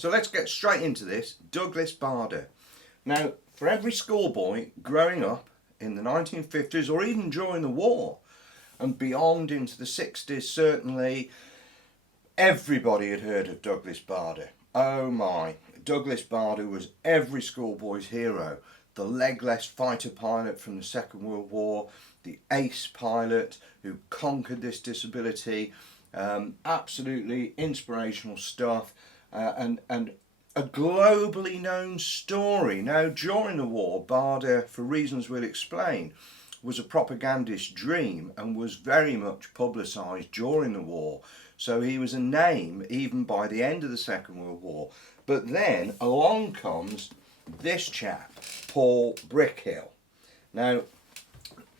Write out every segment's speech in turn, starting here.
So let's get straight into this. Douglas Barda. Now, for every schoolboy growing up in the 1950s or even during the war and beyond into the 60s, certainly everybody had heard of Douglas Barda. Oh my, Douglas Barda was every schoolboy's hero. The legless fighter pilot from the Second World War, the ace pilot who conquered this disability. Absolutely inspirational stuff, and a globally known story. Now, during the war, Barda, for reasons we'll explain, was a propagandist dream and was very much publicised during the war. So he was a name even by the end of the Second World War. But then along comes this chap, Paul Brickhill. Now,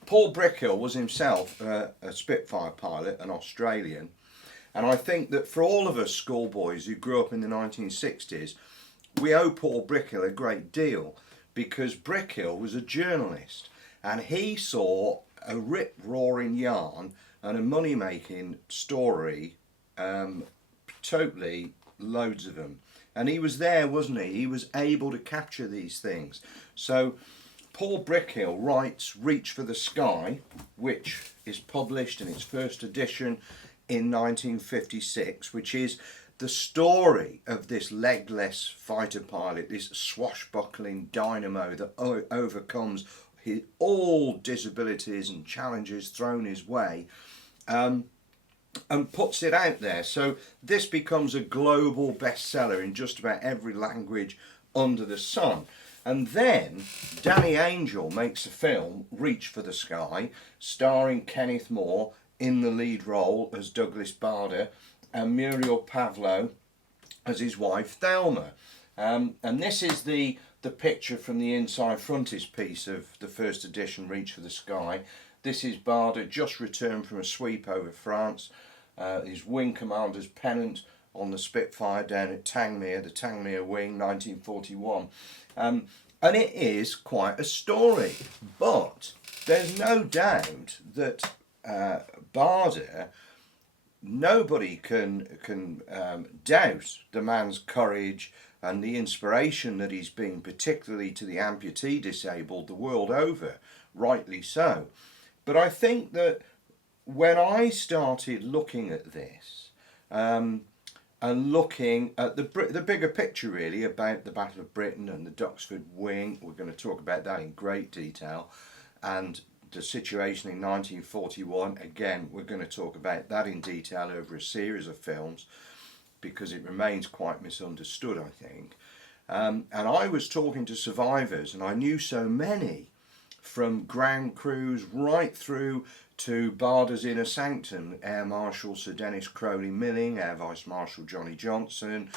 Paul Brickhill was himself a Spitfire pilot, an Australian, and I think that for all of us schoolboys who grew up in the 1960s, we owe Paul Brickhill a great deal, because Brickhill was a journalist and he saw a rip-roaring yarn and a money-making story, totally loads of them. And he was there, wasn't he? He was able to capture these things. So Paul Brickhill writes Reach for the Sky, which is published in its first edition in 1956, which is the story of this legless fighter pilot, this swashbuckling dynamo that overcomes all disabilities and challenges thrown his way, and puts it out there. So this becomes a global bestseller in just about every language under the sun. And then Danny Angel makes a film, Reach for the Sky, starring Kenneth Moore in the lead role as Douglas Barda and Muriel Pavlo as his wife Thelma. And this is the picture from the inside frontispiece of the first edition, Reach for the Sky. This is Barda just returned from a sweep over France, his wing commander's pennant on the Spitfire down at Tangmere, the Tangmere wing, 1941. And it is quite a story, but there's no doubt that Barda, nobody can doubt the man's courage and the inspiration that he's been, particularly to the amputee disabled the world over, rightly so. But I think that when I started looking at this, and looking at the bigger picture really about the Battle of Britain and the Duxford Wing, we're going to talk about that in great detail, and the situation in 1941, again we're going to talk about that in detail over a series of films, because it remains quite misunderstood, I think. And I was talking to survivors, and I knew so many, from ground crews right through to Barda's inner sanctum, Air Marshal Sir Dennis Crowley Milling, Air Vice Marshal Johnny Johnson,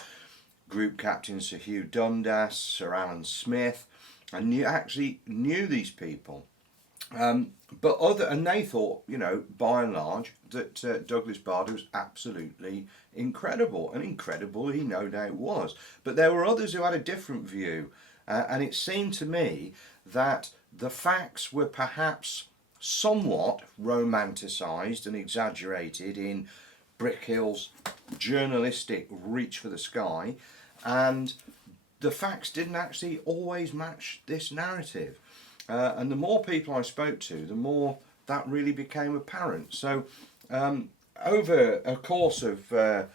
Group Captain Sir Hugh Dundas, Sir Alan Smith, and actually knew these people. And they thought, by and large, that Douglas Barda was absolutely incredible, and incredible he no doubt was. But there were others who had a different view, and it seemed to me that the facts were perhaps somewhat romanticised and exaggerated in Brickhill's journalistic Reach for the Sky, and the facts didn't actually always match this narrative. And the more people I spoke to, the more that really became apparent. So over a course of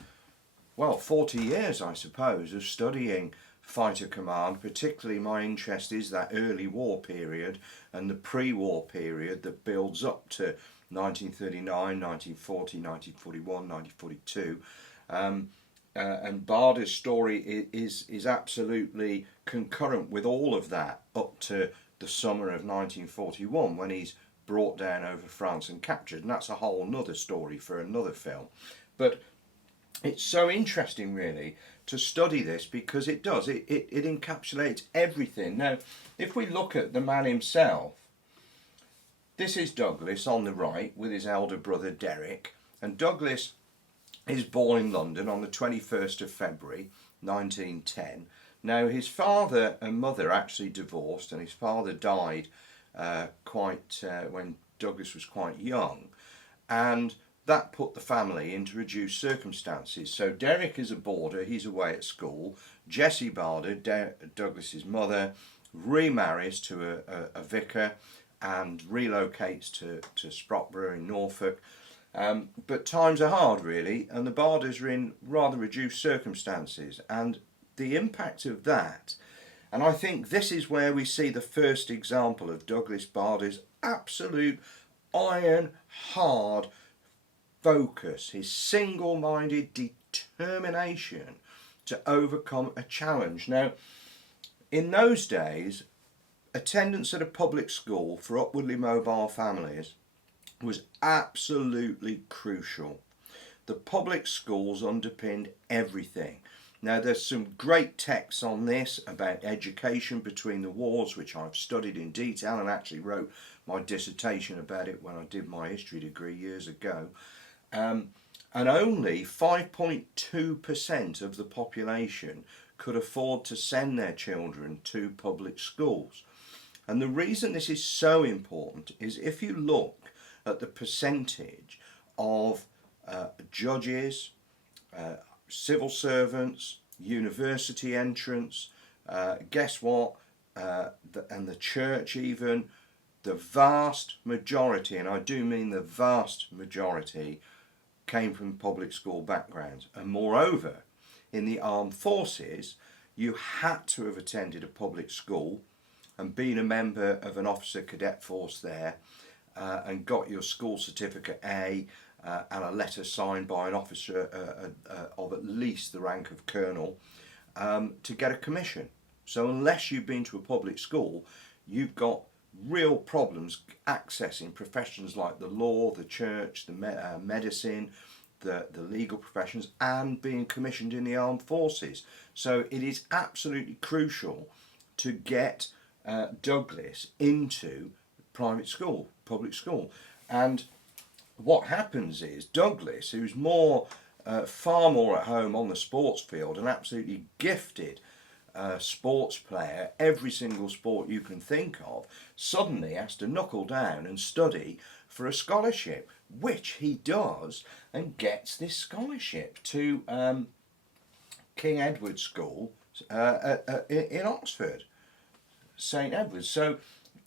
40 years, I suppose, of studying fighter command, particularly my interest is that early war period and the pre-war period that builds up to 1939, 1940, 1941, 1942. And Barda's story is absolutely concurrent with all of that up to the summer of 1941, when he's brought down over France and captured, and that's a whole nother story for another film. But it's so interesting really to study this, because it does, it encapsulates everything. Now, if we look at the man himself, this is Douglas on the right with his elder brother Derek, and Douglas is born in London on the 21st of February 1910. Now, his father and mother actually divorced, and his father died when Douglas was quite young, and that put the family into reduced circumstances. So Derek is a boarder, he's away at school. Jessie Barda, Douglas's mother, remarries to a vicar and relocates to Sprotborough in Norfolk. But times are hard, really, and the Bardas are in rather reduced circumstances. And the impact of that, and I think this is where we see the first example of Douglas Barda's absolute iron hard focus, his single-minded determination to overcome a challenge. Now, in those days, attendance at a public school for upwardly mobile families was absolutely crucial. The public schools underpinned everything. Now, there's some great texts on this about education between the wars, which I've studied in detail and actually wrote my dissertation about it when I did my history degree years ago. And only 5.2% of the population could afford to send their children to public schools. And the reason this is so important is if you look at the percentage of judges, civil servants, university entrants, guess what, and the church even, the vast majority, and I do mean the vast majority, came from public school backgrounds. And moreover, in the armed forces, you had to have attended a public school and been a member of an officer cadet force there, and got your school certificate A, and a letter signed by an officer of at least the rank of colonel, to get a commission. So unless you've been to a public school, you've got real problems accessing professions like the law, the church, the medicine, the legal professions, and being commissioned in the armed forces. So it is absolutely crucial to get Douglas into private school, public school. And what happens is Douglas, who's far more at home on the sports field, an absolutely gifted sports player, every single sport you can think of, suddenly has to knuckle down and study for a scholarship, which he does, and gets this scholarship to King Edward's School in Oxford, St Edward's. So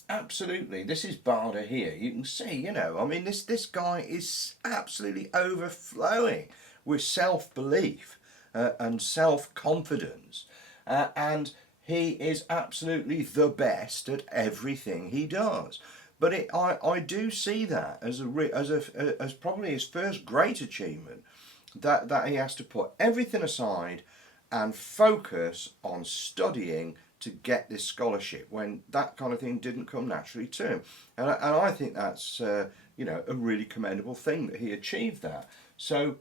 absolutely, this is Barda here. You can see, I mean, this guy is absolutely overflowing with self-belief and self-confidence, and he is absolutely the best at everything he does. But I do see that as probably his first great achievement, that he has to put everything aside and focus on studying to get this scholarship when that kind of thing didn't come naturally to him. And I think that's a really commendable thing that he achieved that. So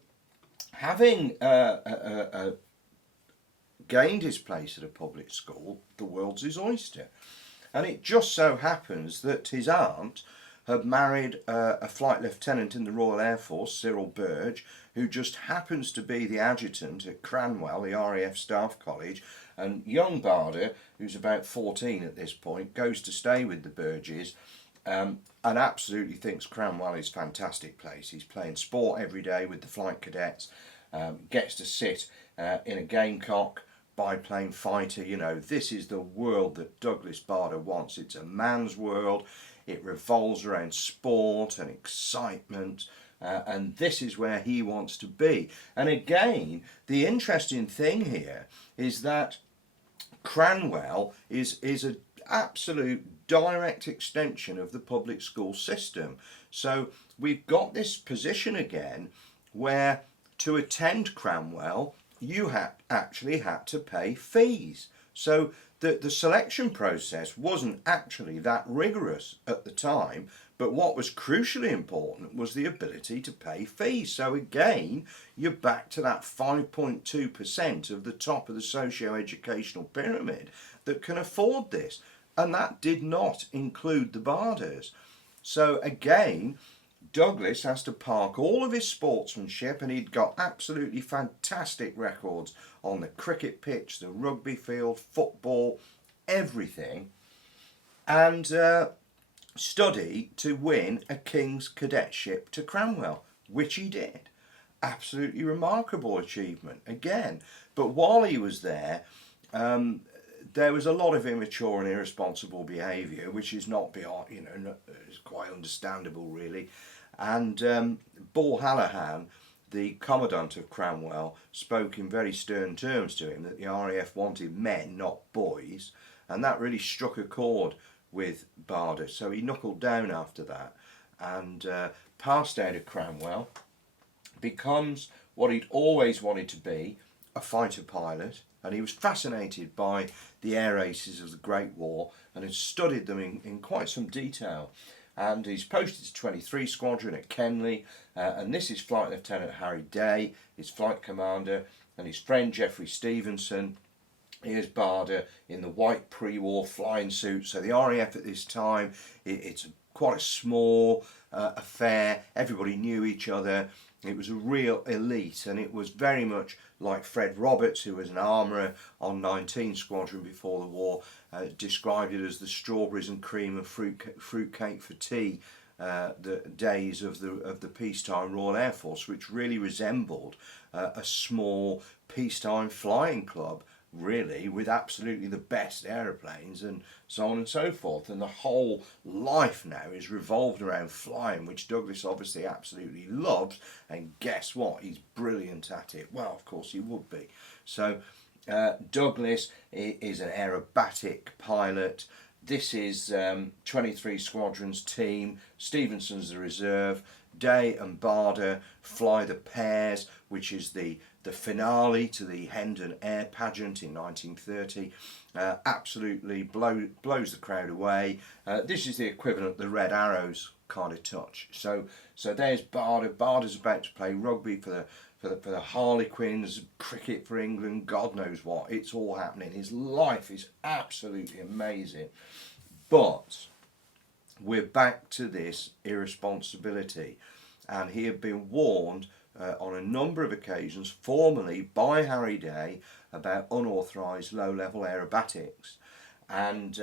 having gained his place at a public school, the world's his oyster. And it just so happens that his aunt had married a flight lieutenant in the Royal Air Force, Cyril Burge, who just happens to be the adjutant at Cranwell, the RAF Staff College. And young Barda, who's about 14 at this point, goes to stay with the Burges, and absolutely thinks Cranwell is a fantastic place. He's playing sport every day with the flight cadets, gets to sit in a Gamecock biplane fighter. This is the world that Douglas Barda wants. It's a man's world. It revolves around sport and excitement, and this is where he wants to be. And again, the interesting thing here is that Cranwell is an absolute direct extension of the public school system. So we've got this position again where to attend Cranwell you actually had to pay fees. So the selection process wasn't actually that rigorous at the time, but what was crucially important was the ability to pay fees. So again, you're back to that 5.2% of the top of the socio-educational pyramid that can afford this. And that did not include the Bardas. So again, Douglas has to park all of his sportsmanship, and he'd got absolutely fantastic records on the cricket pitch, the rugby field, football, everything, and study to win a King's Cadetship to Cranwell. which he did. Absolutely remarkable achievement again. But while he was there, there was a lot of immature and irresponsible behaviour, which is not beyond, is quite understandable really. And Bull Hallahan, the commandant of Cranwell, spoke in very stern terms to him that the RAF wanted men, not boys, and that really struck a chord with Barda. So he knuckled down after that and passed out of Cranwell, becomes what he'd always wanted to be, a fighter pilot, and he was fascinated by the air races of the Great War and had studied them in quite some detail. And he's posted to 23 Squadron at Kenley, and this is Flight Lieutenant Harry Day, his flight commander, and his friend Geoffrey Stevenson. Here's Barda in the white pre-war flying suit. So the RAF at this time, it's quite a small affair. Everybody knew each other. It was a real elite, and it was very much like Fred Roberts, who was an armourer on 19 Squadron before the war, described it as the strawberries and cream and fruitcake for tea, the days of the peacetime Royal Air Force, which really resembled a small peacetime flying club, really, with absolutely the best aeroplanes and so on and so forth. And the whole life now is revolved around flying, which Douglas obviously absolutely loves, and guess what, he's brilliant at it. Well, of course he would be. So Douglas is an aerobatic pilot. This is 23 Squadron's team. Stevenson's the reserve. Day and Barda fly the pairs, which is the finale to the Hendon Air Pageant in 1930. Absolutely blows the crowd away. This is the equivalent of the Red Arrows kind of touch. So there's Barda. Barda's about to play rugby for the Harlequins, cricket for England, God knows what. It's all happening. His life is absolutely amazing. But we're back to this irresponsibility, and he had been warned on a number of occasions formally by Harry Day about unauthorised low-level aerobatics, and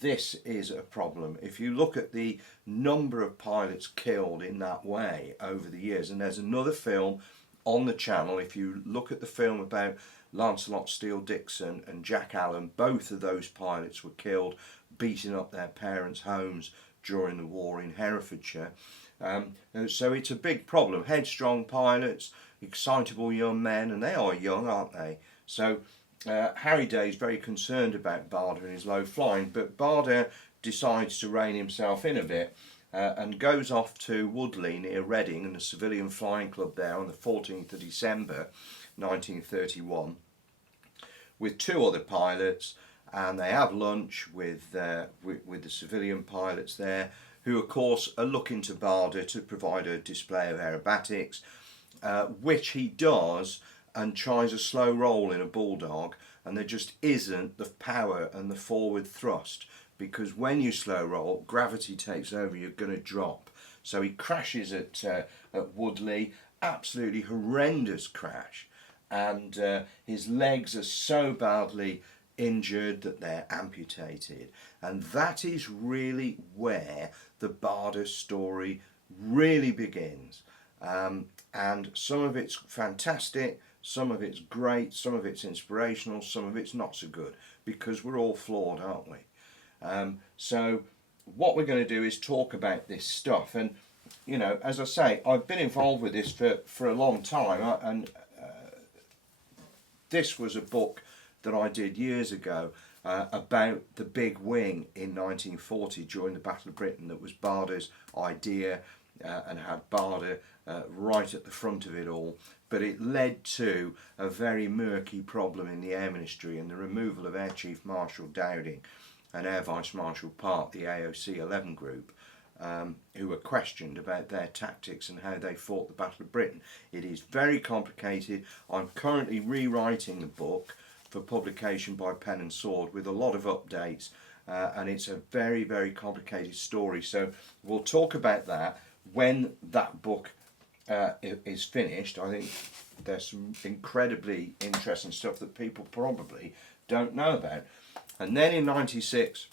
this is a problem. If you look at the number of pilots killed in that way over the years, and there's another film on the channel, if you look at the film about Lancelot Steele Dixon and Jack Allen, both of those pilots were killed beating up their parents' homes during the war in Herefordshire. So it's a big problem. Headstrong pilots, excitable young men, and they are young, aren't they? So Harry Day is very concerned about Barda and his low flying, but Barda decides to rein himself in a bit and goes off to Woodley near Reading and a civilian flying club there on the 14th of December 1931 with two other pilots, and they have lunch with the civilian pilots there, who of course are looking to Barda to provide a display of aerobatics, which he does, and tries a slow roll in a bulldog, and there just isn't the power and the forward thrust, because when you slow roll, gravity takes over, you're going to drop. So he crashes at Woodley, absolutely horrendous crash, and his legs are so badly injured that they're amputated, and that is really where the Barda story really begins. And some of it's fantastic, some of it's great, some of it's inspirational, some of it's not so good, because we're all flawed, aren't we? So what we're going to do is talk about this stuff, and as I say, I've been involved with this for a long time, and this was a book that I did years ago about the big wing in 1940 during the Battle of Britain, that was Barda's idea, and had Barda right at the front of it all. But it led to a very murky problem in the Air Ministry and the removal of Air Chief Marshal Dowding and Air Vice Marshal Park, the AOC 11 group, who were questioned about their tactics and how they fought the Battle of Britain. It is very complicated. I'm currently rewriting the book for publication by Pen and Sword with a lot of updates, and it's a very, very complicated story. So we'll talk about that when that book is finished. I think there's some incredibly interesting stuff that people probably don't know about. And then in '96,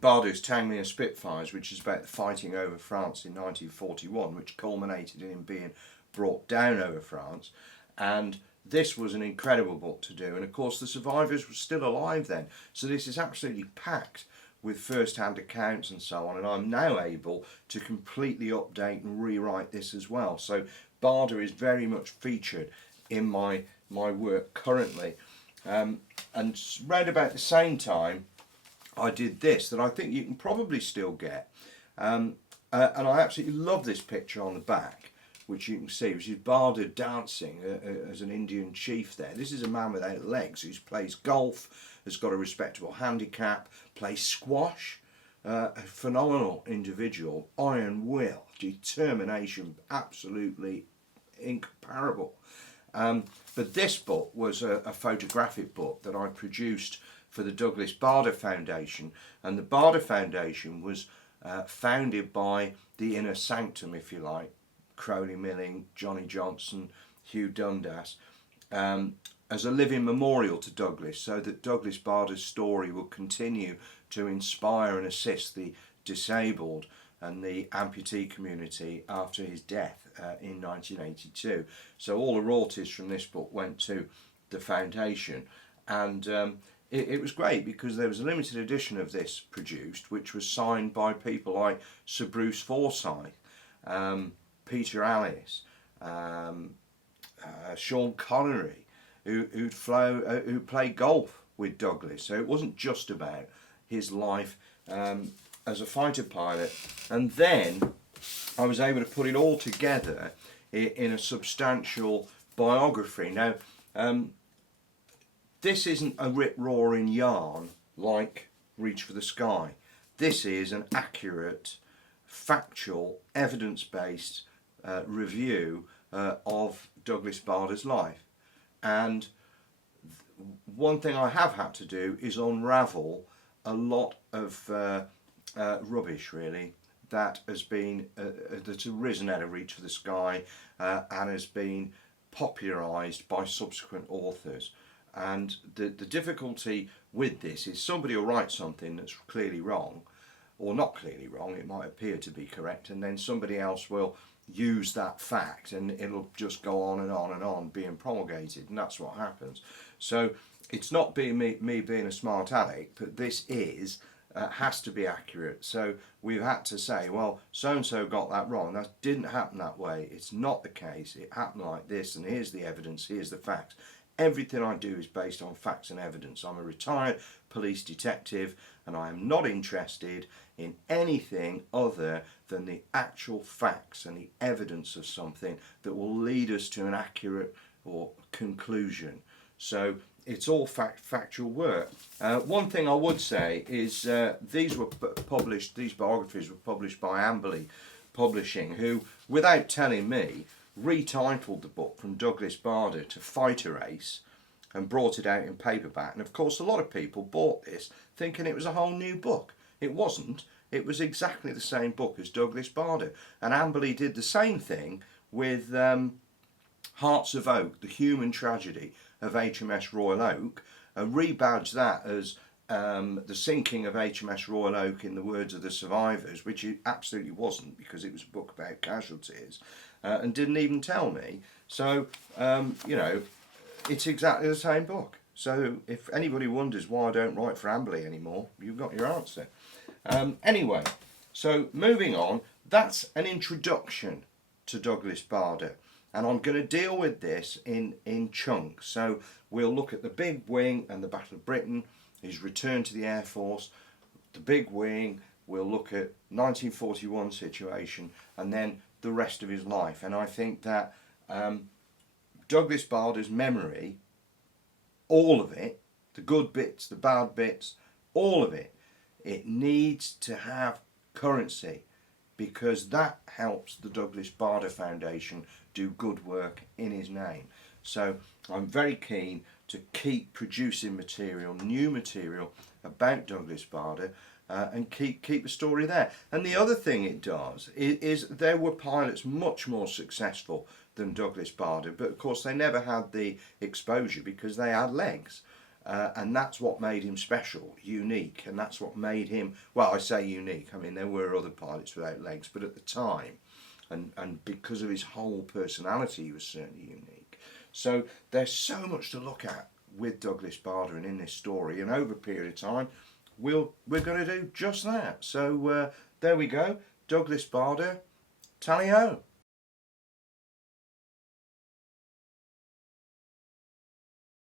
Bardot's Tangley Spitfires, which is about the fighting over France in 1941, which culminated in him being brought down over France. And this was an incredible book to do, and of course the survivors were still alive then, so this is absolutely packed with first-hand accounts and so on, and I'm now able to completely update and rewrite this as well. So Barda is very much featured in my work currently. And round about the same time I did this that I think you can probably still get, and I absolutely love this picture on the back, which you can see, which is Barda dancing as an Indian chief there. This is a man without legs who plays golf, has got a respectable handicap, plays squash, a phenomenal individual, iron will, determination, absolutely incomparable. But this book was a photographic book that I produced for the Douglas Barda Foundation, and the Barda Foundation was founded by the inner sanctum, if you like, Crowley Milling, Johnny Johnson, Hugh Dundas, as a living memorial to Douglas, so that Douglas Barda's story will continue to inspire and assist the disabled and the amputee community after his death in 1982. So all the royalties from this book went to the foundation, and it was great because there was a limited edition of this produced, which was signed by people like Sir Bruce Forsyth, Peter Allis, Sean Connery, who played golf with Douglas. So it wasn't just about his life as a fighter pilot. And then I was able to put it all together in a substantial biography. Now, this isn't a rip-roaring yarn like Reach for the Sky. This is an accurate, factual, evidence-based review of Douglas Barda's life. And one thing I have had to do is unravel a lot of rubbish, really, that has been that's arisen out of Reach for the Sky and has been popularised by subsequent authors. And the difficulty with this is somebody will write something that's clearly wrong, or not clearly wrong, it might appear to be correct, and then somebody else will use that fact and it'll just go on and on and on being promulgated, and that's what happens. So it's not being me being a smart aleck, but this is has to be accurate. So we've had to say, well, so and so got that wrong, that didn't happen that way, it's not the case, it happened like this, and here's the evidence, here's the facts. Everything I do is based on facts and evidence. I'm a retired police detective, and I am not interested in anything other than the actual facts and the evidence of something that will lead us to an accurate or conclusion. So it's all factual work. One thing I would say is these biographies were published by Amberley Publishing, who, without telling me, retitled the book from Douglas Barda to Fighter Ace and brought it out in paperback. And of course a lot of people bought this thinking it was a whole new book. It wasn't. It was exactly the same book as Douglas Barda. And Amberley did the same thing with Hearts of Oak, the human tragedy of HMS Royal Oak, and rebadged that as the sinking of HMS Royal Oak in the words of the survivors, which it absolutely wasn't, because it was a book about casualties, and didn't even tell me. So, you know, it's exactly the same book. So if anybody wonders why I don't write for Amberley anymore, you've got your answer. Anyway, so moving on, that's an introduction to Douglas Barda. And I'm going to deal with this in chunks. So we'll look at the Big Wing and the Battle of Britain, his return to the Air Force, the Big Wing, we'll look at 1941 situation, and then the rest of his life. And I think that Douglas Barda's memory, all of it, the good bits, the bad bits, all of it, it needs to have currency, because that helps the Douglas Barda Foundation do good work in his name. So I'm very keen to keep producing material, new material about Douglas Barda, and keep the story there. And the other thing it does is there were pilots much more successful than Douglas Barda, but of course they never had the exposure because they had legs. And that's what made him special, unique, and that's what made him, well, I say unique, I mean there were other pilots without legs, but at the time, and because of his whole personality, he was certainly unique. So there's so much to look at with Douglas Barda and in this story, and over a period of time we're going to do just that. So there we go, Douglas Barda, tally-ho.